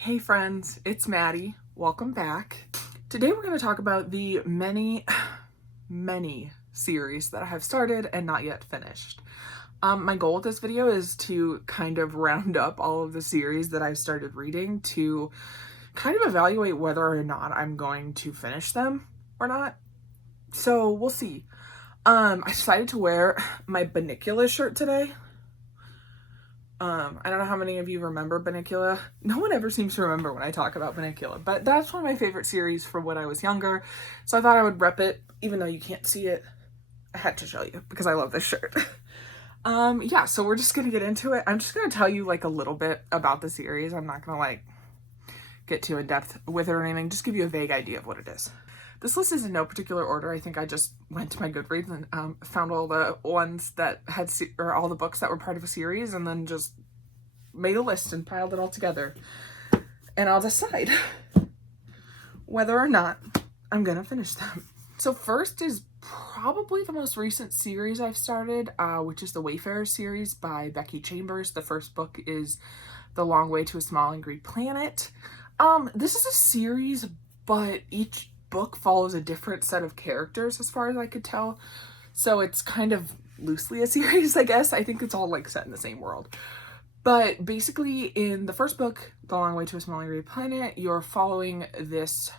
Hey friends, it's Maddie. Welcome back. Today we're going to talk about the many series that I have started and not yet finished. My goal with this video is to kind of round up all of the series that I've started reading to kind of evaluate whether or not I'm going to finish them or not. So we'll see. I decided to wear my Bunnicula shirt today. I don't know how many of you remember Bunnicula. No one ever seems to remember when I talk about Bunnicula, but that's one of my favorite series from when I was younger. So I thought I would rep it, even though you can't see it. I had to show you because I love this shirt. Yeah, so we're just gonna get into it. I'm just gonna tell you like a little bit about the series. I'm not gonna like get too in depth with it or anything, just give you a vague idea of what it is. This list is in no particular order. I think I just went to my Goodreads and found all the ones that had, or all the books that were part of a series, and then just made a list and piled it all together. And I'll decide whether or not I'm gonna finish them. So first is probably the most recent series I've started, which is the Wayfarer series by Becky Chambers. The first book is The Long Way to a Small and Green Planet. This is a series, but each book follows a different set of characters as far as I could tell. So it's kind of loosely a series, I guess. I think it's all like set in the same world. But basically in the first book, The Long Way to a Small and Green Planet, you're following this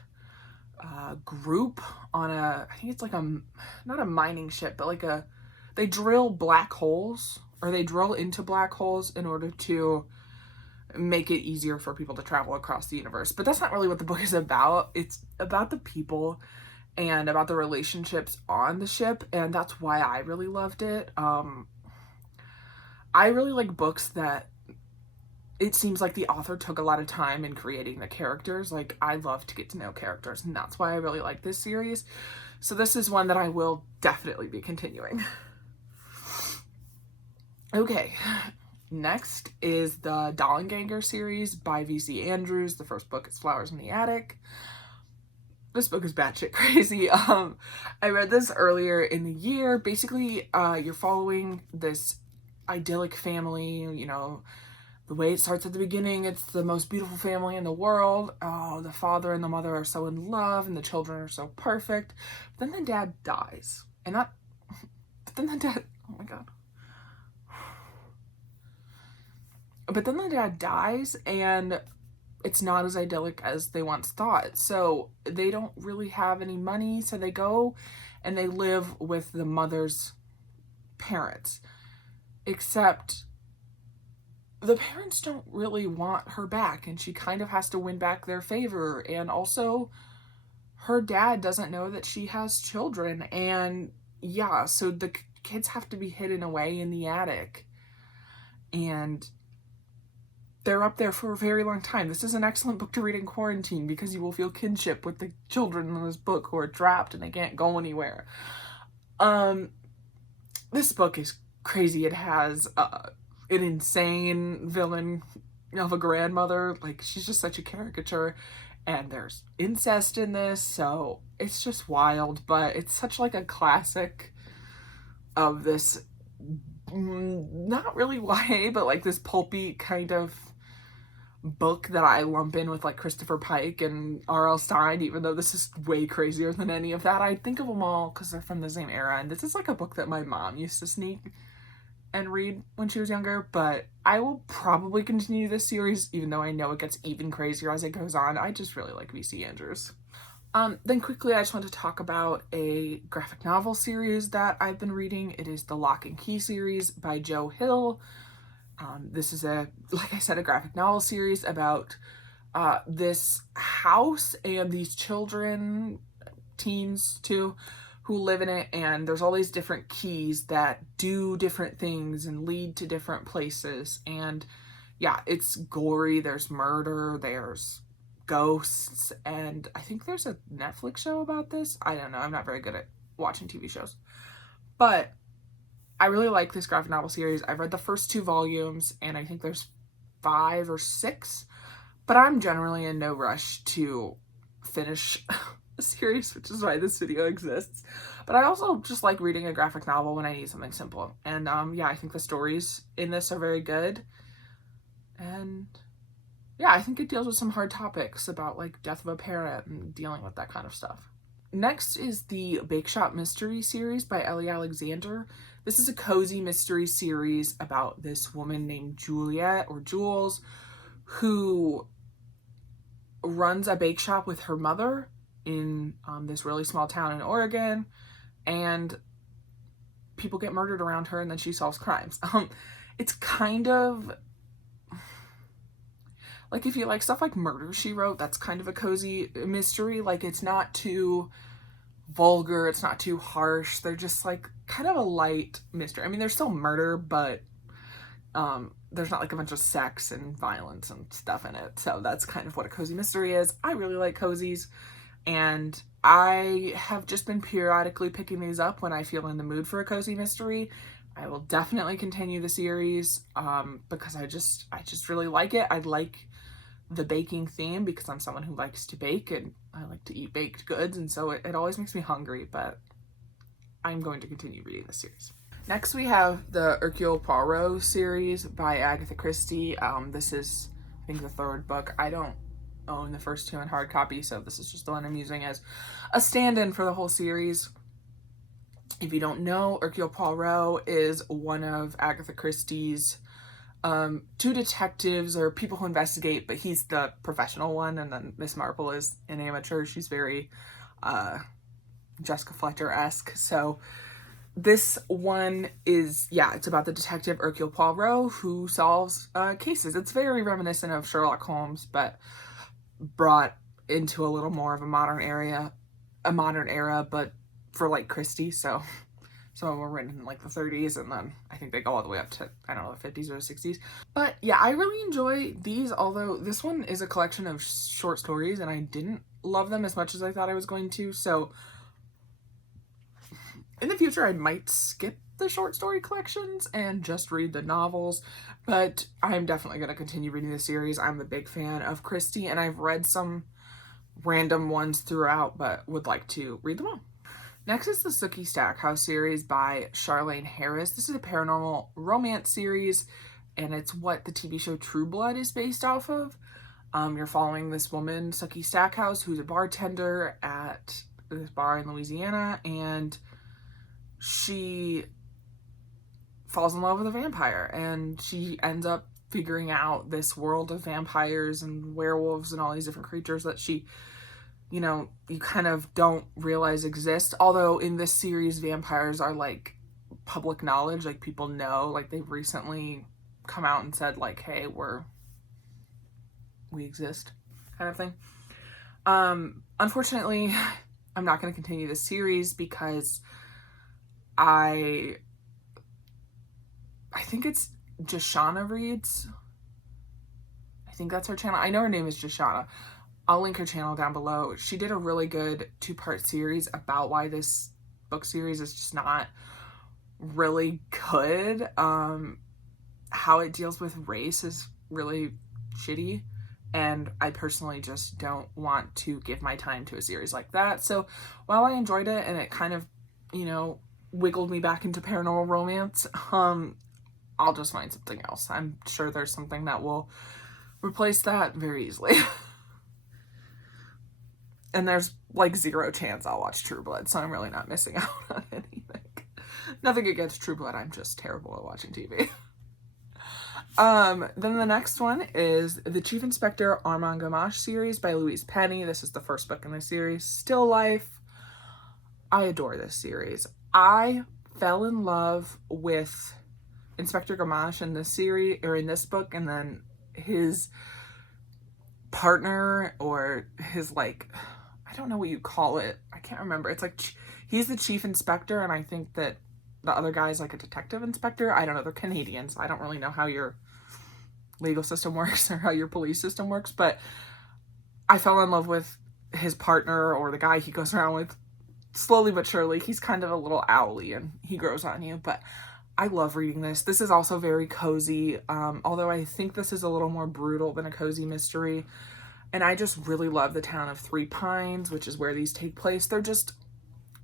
group on I think it's like not a mining ship, but like they drill black holes, or they drill into black holes in order to make it easier for people to travel across the universe. But that's not really what the book is about. It's about the people and about the relationships on the ship, and that's why I really loved it. I really like books that it seems like the author took a lot of time in creating the characters. Like, I love to get to know characters, and that's why I really like this series. So this is one that I will definitely be continuing. Okay. Next is the Dollenganger series by V.C. Andrews. The first book is Flowers in the Attic. This book is batshit crazy. I read this earlier in the year. Basically, you're following this idyllic family. You know, the way it starts at the beginning, it's the most beautiful family in the world. Oh, the father and the mother are so in love, and the children are so perfect. Then the dad dies. Oh my god. But then the dad dies, and it's not as idyllic as they once thought. So they don't really have any money, so they go and they live with the mother's parents. Except the parents don't really want her back, and she kind of has to win back their favor. And also, her dad doesn't know that she has children. And yeah, so the kids have to be hidden away in the attic. And they're up there for a very long time. This is an excellent book to read in quarantine because you will feel kinship with the children in this book who are trapped and they can't go anywhere. This book is crazy. It has an insane villain of a grandmother. Like, she's just such a caricature. And there's incest in this, so it's just wild. But it's such like a classic of this, not really YA, but like this pulpy kind of book that I lump in with like Christopher Pike and R.L. Stine, even though this is way crazier than any of that. I think of them all because they're from the same era, and this is like a book that my mom used to sneak and read when she was younger. But I will probably continue this series, even though I know it gets even crazier as it goes on. I just really like V.C. Andrews. Then quickly, I just want to talk about a graphic novel series that I've been reading. It is the Lock and Key series by Joe Hill. This is like I said, a graphic novel series about this house and these children, teens too, who live in it, and there's all these different keys that do different things and lead to different places. And yeah, it's gory, there's murder, there's ghosts, and I think there's a Netflix show about this. I don't know, I'm not very good at watching TV shows. But I really like this graphic novel series. I've read the first 2 volumes, and I think there's 5 or 6, but I'm generally in no rush to finish a series, which is why this video exists. But I also just like reading a graphic novel when I need something simple. And yeah, I think the stories in this are very good. And yeah, I think it deals with some hard topics about like death of a parent and dealing with that kind of stuff. Next is the Bake Shop Mystery series by Ellie Alexander. This is a cozy mystery series about this woman named Juliet or Jules who runs a bake shop with her mother in this really small town in Oregon, and people get murdered around her and then she solves crimes. It's kind of like if you like stuff like Murder, She Wrote, that's kind of a cozy mystery. Like it's not too vulgar, it's not too harsh. They're just like kind of a light mystery. I mean, there's still murder, but there's not like a bunch of sex and violence and stuff in it. So that's kind of what a cozy mystery is. I really like cozies, and I have just been periodically picking these up when I feel in the mood for a cozy mystery. I will definitely continue the series because I just really like it. I like the baking theme because I'm someone who likes to bake and I like to eat baked goods, and so it always makes me hungry, but I'm going to continue reading this series. Next we have the Urchio Paro series by Agatha Christie. This is, I think, the third book. I don't own the first two in hard copy, so this is just the one I'm using as a stand-in for the whole series. If you don't know, Urchio Poirot is one of Agatha Christie's two detectives or people who investigate, but he's the professional one, and then Miss Marple is an amateur. She's very Jessica Fletcher-esque. So this one is, yeah, it's about the detective Urchio Poirot who solves cases. It's very reminiscent of Sherlock Holmes, but brought into a little more of a modern era, but for like Christie. So some of them were written in like the 30s, and then I think they go all the way up to, I don't know, the 50s or the 60s. But yeah, I really enjoy these, although this one is a collection of short stories and I didn't love them as much as I thought I was going to. So in the future, I might skip the short story collections and just read the novels, but I'm definitely going to continue reading the series. I'm a big fan of Christie, and I've read some random ones throughout, but would like to read them all. Next is the Sookie Stackhouse series by Charlaine Harris. This is a paranormal romance series, and it's what the TV show True Blood is based off of. You're following this woman, Sookie Stackhouse, who's a bartender at this bar in Louisiana, and she falls in love with a vampire, and she ends up figuring out this world of vampires and werewolves and all these different creatures that she, you know, you kind of don't realize exist. Although in this series, vampires are like public knowledge, like people know, like they've recently come out and said like, hey, we exist, kind of thing. Unfortunately, I'm not going to continue this series because I think it's Jashana Reads. I think that's her channel. I know her name is Jashana. I'll link her channel down below. She did a really good 2-part series about why this book series is just not really good. How it deals with race is really shitty, and I personally just don't want to give my time to a series like that. So while I enjoyed it and it kind of, you know, wiggled me back into paranormal romance, I'll just find something else. I'm sure there's something that will replace that very easily. And there's like 0 chance I'll watch True Blood, so I'm really not missing out on anything. Nothing against True Blood, I'm just terrible at watching TV. Then the next one is the Chief Inspector Armand Gamache series by Louise Penny. This is the first book in the series. Still Life. I adore this series. I fell in love with Inspector Gamache in this series, or in this book, and then his partner, or his, like, I don't know what you call it. I can't remember. It's like he's the chief inspector, and I think that the other guy is like a detective inspector. I don't know. They're Canadians. I don't really know how your legal system works or how your police system works, but I fell in love with his partner, or the guy he goes around with, slowly but surely. He's kind of a little owly and he grows on you, but I love reading this. This is also very cozy, although I think this is a little more brutal than a cozy mystery. And I just really love the town of Three Pines, which is where these take place. They're just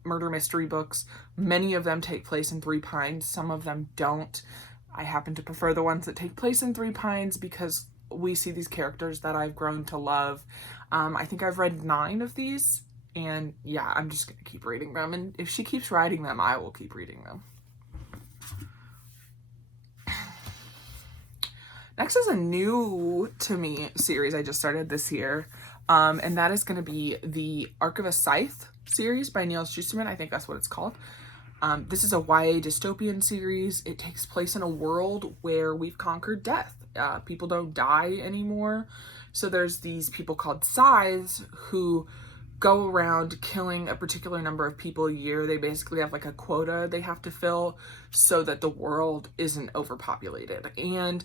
murder mystery books. Many of them take place in Three Pines. Some of them don't. I happen to prefer the ones that take place in Three Pines because we see these characters that I've grown to love. I think I've read 9 of these, and yeah, I'm just gonna keep reading them, and if she keeps writing them, I will keep reading them. Next is a new to me series I just started this year, and that is going to be the Arc of a Scythe series by Neil Schusterman. I think that's what it's called. This is a YA dystopian series. It takes place in a world where we've conquered death. People don't die anymore. So there's these people called scythes who go around killing a particular number of people a year. They basically have like a quota they have to fill so that the world isn't overpopulated. And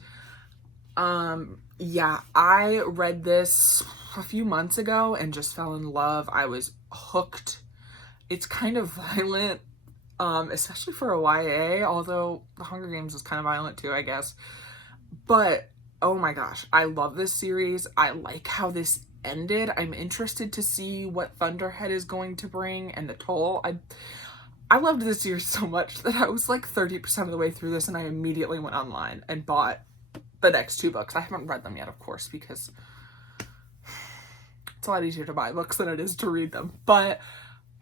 yeah, I read this a few months ago and just fell in love. I was hooked. It's kind of violent, especially for a YA, although The Hunger Games was kind of violent too, I guess. But, oh my gosh, I love this series. I like how this ended. I'm interested to see what Thunderhead is going to bring and the toll. I loved this series so much that I was like 30% of the way through this and I immediately went online and bought the next 2 books. I haven't read them yet, of course, because it's a lot easier to buy books than it is to read them. But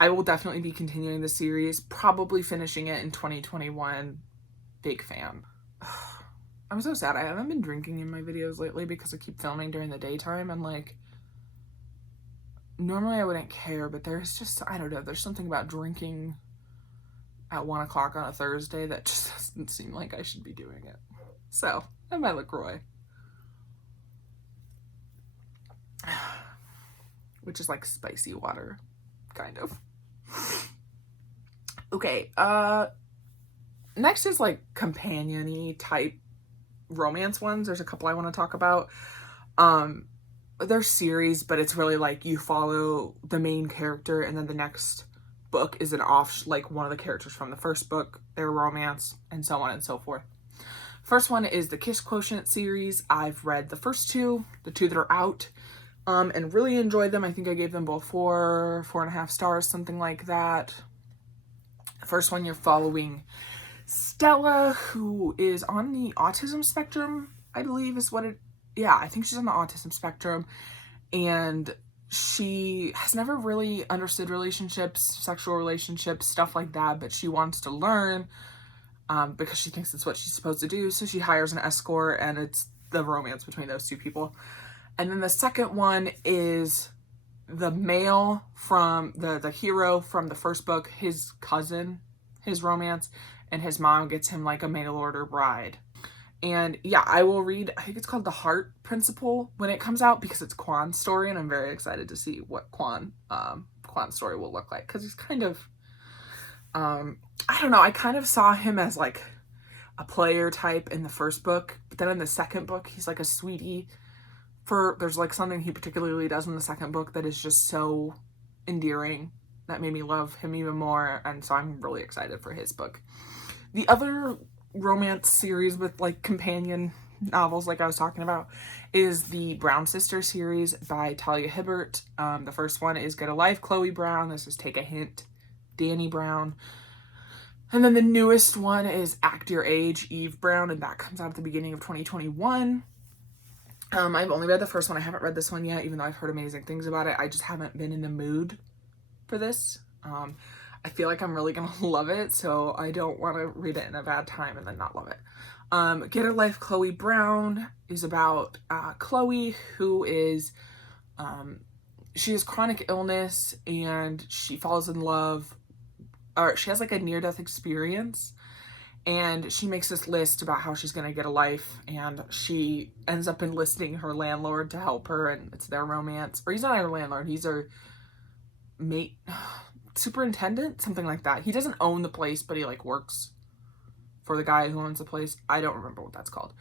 I will definitely be continuing the series, probably finishing it in 2021. Big fan. I'm so sad. I haven't been drinking in my videos lately because I keep filming during the daytime, and like, normally I wouldn't care, but there's just, I don't know, there's something about drinking at 1 o'clock on a Thursday that just doesn't seem like I should be doing it. So, and my LaCroix. Which is like spicy water, kind of. Okay, next is like companion-y type romance ones. There's a couple I want to talk about. They're series, but it's really like you follow the main character and then the next book is like one of the characters from the first book, their romance, and so on and so forth. First one is the Kiss Quotient series. I've read the first 2, the 2 that are out, and really enjoyed them. I think I gave them both 4.5 stars, something like that. The first one, you're following Stella, who is on the autism spectrum, I believe is what it, yeah, I think she's on the autism spectrum, and she has never really understood relationships, sexual relationships, stuff like that, but she wants to learn, because she thinks it's what she's supposed to do. So she hires an escort, and it's the romance between those 2 people. And then the second one is the male from the hero from the first book, his cousin, his romance, and his mom gets him like a mail order bride. And yeah, I will read, I think it's called The Heart Principle when it comes out, because it's Quan's story, and I'm very excited to see what Quan's story will look like, because he's kind of, I don't know, I kind of saw him as like a player type in the first book, but then in the second book, he's like a sweetie. There's like something he particularly does in the second book that is just so endearing that made me love him even more, and so I'm really excited for his book. The other romance series with like companion novels like I was talking about is the Brown Sister series by Talia Hibbert. The first one is Get a Life, Chloe Brown. This is Take a Hint, Danny Brown. And then the newest one is Act Your Age, Eve Brown, and that comes out at the beginning of 2021. I've only read the first one. I haven't read this one yet, even though I've heard amazing things about it. I just haven't been in the mood for this. I feel like I'm really gonna love it, so I don't want to read it in a bad time and then not love it. Get a Life, Chloe Brown is about Chloe, who is, she has chronic illness and she falls in love, or she has like a near-death experience, and she makes this list about how she's gonna get a life, and she ends up enlisting her landlord to help her, and it's their romance. Or he's not her landlord, he's her mate, superintendent, something like that. He doesn't own the place, but he like works for the guy who owns the place. I don't remember what that's called.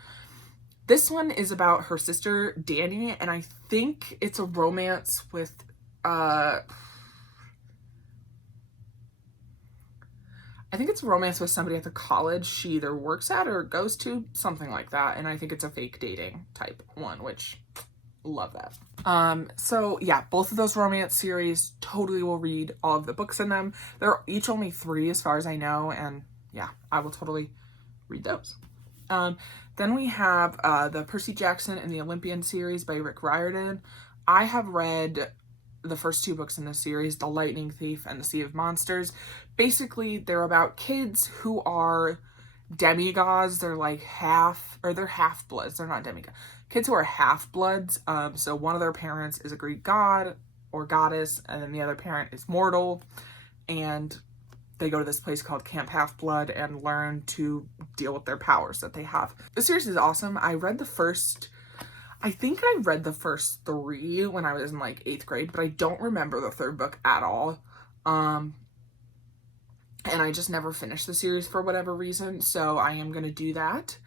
This one is about her sister Danny, and I think it's a romance with I think it's a romance with somebody at the college she either works at or goes to, something like that. And I think it's a fake dating type one, which, love that. So yeah, both of those romance series, totally will read all of the books in them. They're each only 3 as far as I know, and yeah, I will totally read those. Then we have the Percy Jackson and the Olympian series by Rick Riordan. I have read the first 2 books in the series, The Lightning Thief and The Sea of Monsters. Basically, they're about kids who are demigods. They're like they're half-bloods. They're not demigods. Kids who are half-bloods. So one of their parents is a Greek god or goddess, and then the other parent is mortal. And they go to this place called Camp Half-Blood and learn to deal with their powers that they have. The series is awesome. I think I read the first 3 when I was in like 8th grade, but I don't remember the 3rd book at all. And I just never finished the series for whatever reason, so I am going to do that.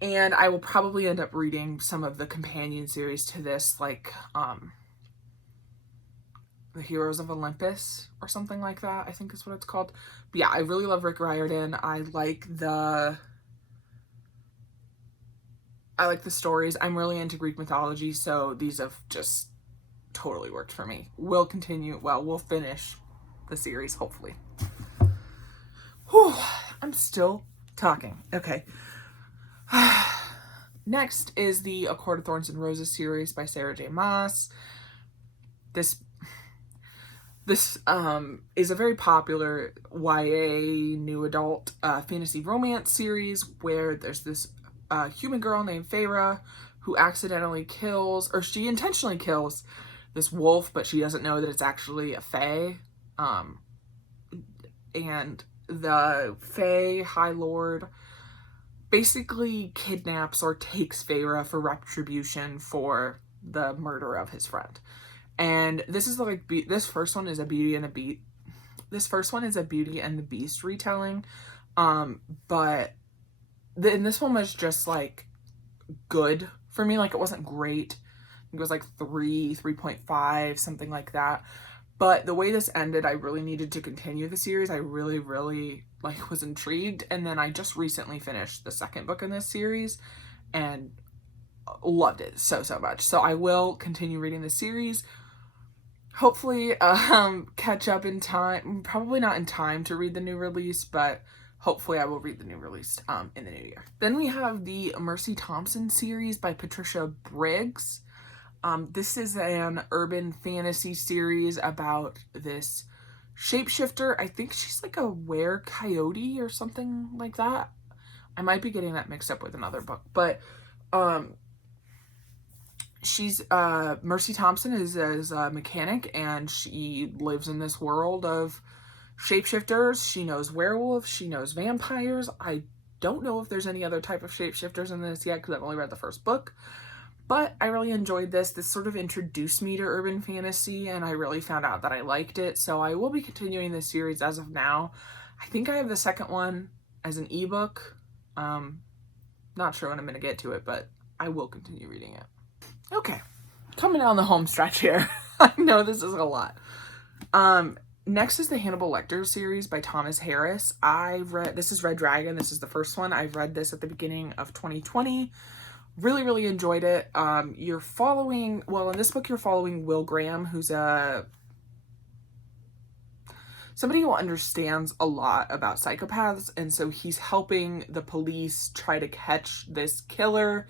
And I will probably end up reading some of the companion series to this, like The Heroes of Olympus or something like that, I think is what it's called. But yeah, I really love Rick Riordan. I like the stories. I'm really into Greek mythology, so these have just totally worked for me. We'll finish the series, hopefully. Whew, I'm still talking. Okay. Next is the A Court of Thorns and Roses series by Sarah J. Maas. This is a very popular YA new adult fantasy romance series where there's this human girl named Feyre who she intentionally kills this wolf, but she doesn't know that it's actually a fae. And the Fae High Lord basically kidnaps or takes Feyre for retribution for the murder of his friend. And this is like this first one is a Beauty and the Beast retelling, but this one was just like good for me. Like, it wasn't great. It was like 3.5, something like that. But the way this ended, I really needed to continue the series. I really, really was intrigued. And then I just recently finished the 2nd book in this series and loved it so much. So I will continue reading the series. Hopefully catch up in time. Probably not in time to read the new release, but hopefully I will read the new release in the new year. Then we have the Mercy Thompson series by Patricia Briggs. This is an urban fantasy series about this shapeshifter. I think she's like a were-coyote or something like that. I might be getting that mixed up with another book, but Mercy Thompson is a mechanic, and she lives in this world of shapeshifters. She knows werewolves, she knows vampires. I don't know if there's any other type of shapeshifters in this yet because I've only read the first book. But I really enjoyed this. This sort of introduced me to urban fantasy, and I really found out that I liked it. So I will be continuing this series as of now. I think I have the 2nd one as an ebook. Not sure when I'm going to get to it, but I will continue reading it. Okay, coming down the home stretch here. I know this is a lot. Next is the Hannibal Lecter series by Thomas Harris. This is Red Dragon. This is the first one. I've read this at the beginning of 2020. Really, really enjoyed it. In this book you're following Will Graham, who's somebody who understands a lot about psychopaths, and so he's helping the police try to catch this killer,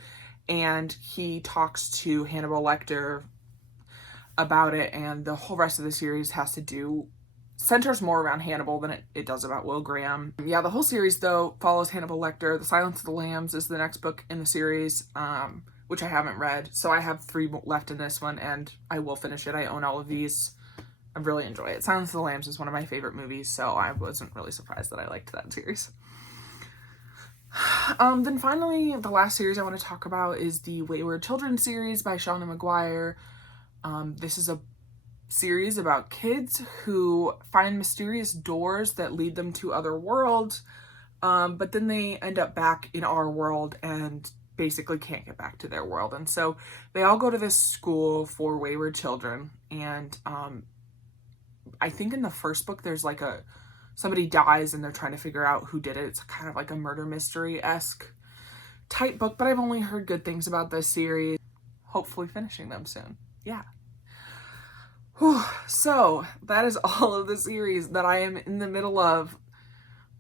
and he talks to Hannibal Lecter about it, and the whole rest of the series centers more around Hannibal than it does about Will Graham. Yeah, the whole series, though, follows Hannibal Lecter. The Silence of the Lambs is the next book in the series, which I haven't read. So I have 3 left in this one, and I will finish it. I own all of these. I really enjoy it. Silence of the Lambs is one of my favorite movies, so I wasn't really surprised that I liked that series. Then finally, the last series I want to talk about is the Wayward Children series by Shauna McGuire. This is a series about kids who find mysterious doors that lead them to other worlds, but then they end up back in our world and basically can't get back to their world. And so they all go to this school for wayward children, and I think in the first book there's like somebody dies and they're trying to figure out who did it. It's kind of like a murder mystery-esque type book, but I've only heard good things about this series. Hopefully finishing them soon. Yeah. Whew. So that is all of the series that I am in the middle of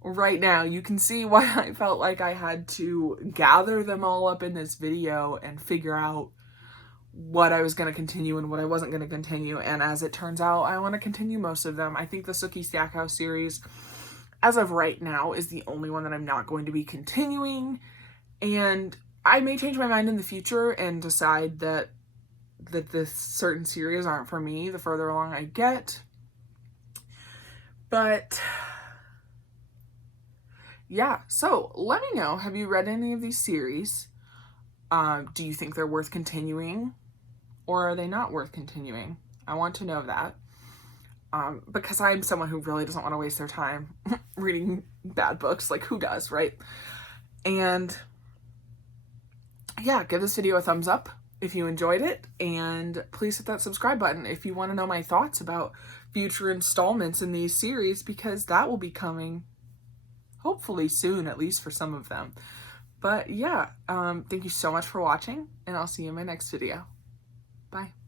right now. You can see why I felt like I had to gather them all up in this video and figure out what I was going to continue and what I wasn't going to continue. And as it turns out, I want to continue most of them. I think the Sookie Stackhouse series, as of right now, is the only one that I'm not going to be continuing. And I may change my mind in the future and decide that this certain series aren't for me the further along I get. But yeah, so let me know, have you read any of these series? Do you think they're worth continuing, or are they not worth continuing? I want to know that, because I'm someone who really doesn't want to waste their time reading bad books. Like, who does, right? And yeah, give this video a thumbs up if you enjoyed it, and please hit that subscribe button if you want to know my thoughts about future installments in these series, because that will be coming hopefully soon, at least for some of them. But yeah, thank you so much for watching, and I'll see you in my next video. Bye.